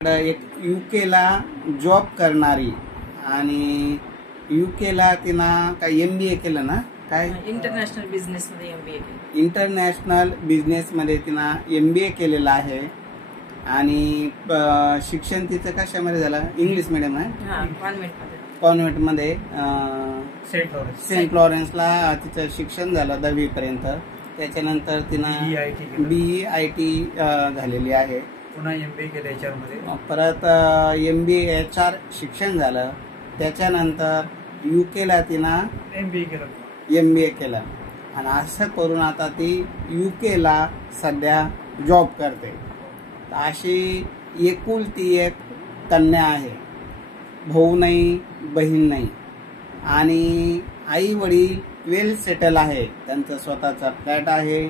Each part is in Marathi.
एक यूकेला जॉब करणारी आणि यूकेला तिनं काय MBA केलं ना, काय इंटरनॅशनल बिझनेस मध्ये MBA केलं. इंटरनॅशनल बिझनेस मध्ये तिनं MBA केलेलं आहे आणि शिक्षण तिचं कशामध्ये झालं? इंग्लिश मीडियम आहे, कॉन्व्हेंट मध्ये सेंट लॉरेन्सला तिचं शिक्षण झालं 10वी पर्यंत. त्याच्यानंतर तिनं BE-IT झालेली आहे. पुन्हा MBA केलं HR मध्ये, परत MBA HR शिक्षण झालं. त्याच्यानंतर यूकेला तिनं MBA केलं आणि असं करून आता ती यूकेला सध्या जॉब करते. अशी एकुलती एक कन्या आहे, भाऊ नाही, बहीण नाही आणि आई वडील वेल सेटल आहे. त्यांचा स्वतःचा फ्लॅट आहे.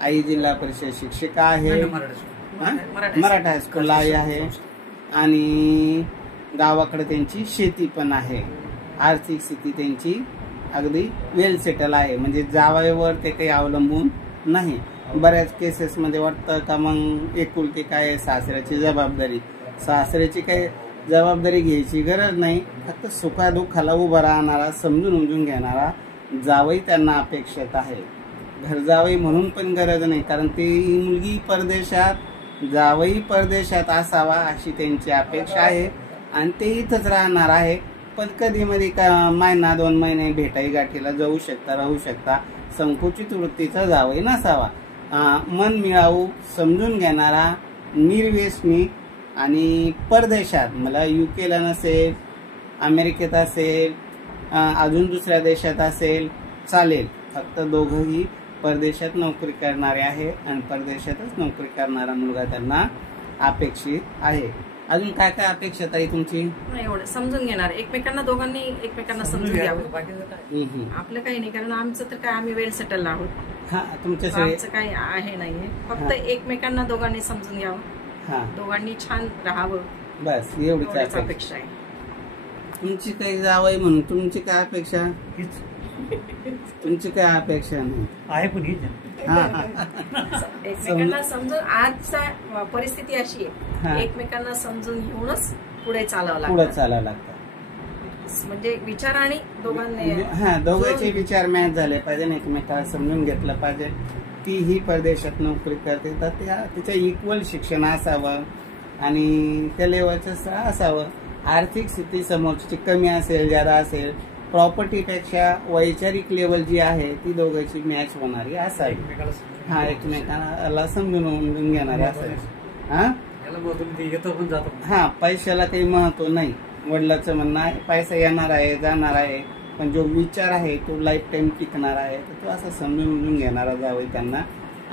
आई जिल्हा परिषद शिक्षिका आहे, मराठा हायस्कूलला आहे आणि गावाकडे त्यांची शेती पण आहे. आर्थिक स्थिती त्यांची अगदी वेल सेटल आहे, म्हणजे जावयावर ते काही अवलंबून नाही. बऱ्याच केसेस मध्ये वाटतं का मग एकुलती काय सासऱ्याची जबाबदारी, सासऱ्याची काही जबाबदारी घ्यायची गरज नाही. फक्त सुखादुःखाला उभा राहणारा, समजून उमजून घेणारा जावई त्यांना अपेक्षित आहे. घर जावई म्हणून पण गरज नाही, कारण ती मुलगी परदेशात, जावई परदेशात असावा अशी त्यांची अपेक्षा आहे आणि ते इथंच राहणार आहे. पण कधी मध्ये महिना 2 महिने भेटाई गाठीला जाऊ शकता, राहू शकता. संकुचित वृत्तीचा जावई नसावा. मन मिळावू, समजून घेणारा, निर्व्यसनी आणि परदेशात, मला यूकेला नसेल, अमेरिकेत असेल, अजून दुसऱ्या देशात असेल चालेल, फक्त दोघंही परदेशात नोकरी करणारे आहे आणि परदेशातच नोकरी करणारा मुलगा त्यांना अपेक्षित आहे. अजून काय काय अपेक्षित आहे तुमची? एवढं समजून घेणार, एकमेकांना, दोघांनी एकमेकांना समजून घ्यावं. आपलं काही नाही, कारण आमचं तर काय, आम्ही वेल सेटल आहोत. हा, तुमच्या आमचं काही आहे नाहीये, फक्त एकमेकांना दोघांनी समजून घ्यावं, दोघांनी छान राहावं, बस एवढीच अपेक्षा आहे. तुमची काही जावई म्हणून तुमची काय अपेक्षा? तुमची काय अपेक्षा नाही आहे पण एकमेकांना समजून, आजचा परिस्थिती अशी आहे, एकमेकांना समजून घेऊनच पुढे चालावं लागतं. म्हणजे विचार आणि दोघांनी, दोघांचे विचार मॅच झाले पाहिजे, एकमेकाला समजून घेतलं पाहिजे. तीही परदेशात नोकरी करते तर तिचं इक्वल शिक्षण असावं आणि त्या लेवलचं असावं. आर्थिक स्थिती समोरची कमी असेल, ज्यादा असेल, प्रॉपर्टीपेक्षा वैचारिक लेवल जी आहे ती दोघांची मॅच होणारी असावी. एकमेकाला समजून घेणारी असावी. पैशाला काही महत्व नाही. वडिलांचं म्हणणं आहे पैसा येणार आहे, जाणार आहे, पण जो विचार आहे तो लाईफ टाईम टिकणार आहे. तर तो असं समजून घेणारा जावई त्यांना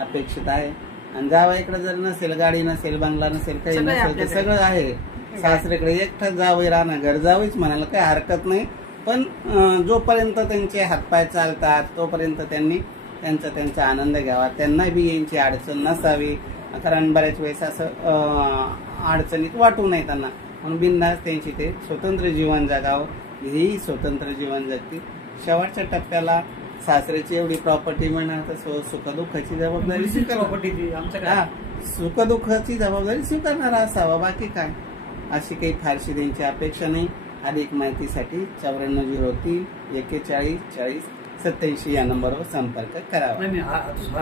अपेक्षित आहे. आणि जावईकडे जर नसेल, गाडी नसेल, बंगला नसेल, काही नसेल, तर सगळं आहे. सासरेकडे एकटाच जावई राहणं, घर जावईच म्हणायला काही हरकत नाही. पण जोपर्यंत त्यांचे हातपाय चालतात तोपर्यंत त्यांनी त्यांचा आनंद घ्यावा. त्यांना बी यांची अडचण नसावी, कारण बऱ्याच वेळेस असं अडचणीत वाटू नये त्यांना. म्हणून बिनधास्त त्यांची ते स्वतंत्र जीवन जगावं. ही स्वतंत्र जीवन जगतील. शेवटच्या टप्प्याला सासऱ्याची एवढी प्रॉपर्टी मिळणार तर सुखदुःखाची जबाबदारी सुखदुःखाची जबाबदारी स्वीकारणारा असावा. बाकी काय अशी काही फारशी त्यांची अपेक्षा नाही. अधिक माहितीसाठी 9403 41 40 87 या नंबरवर संपर्क करावा.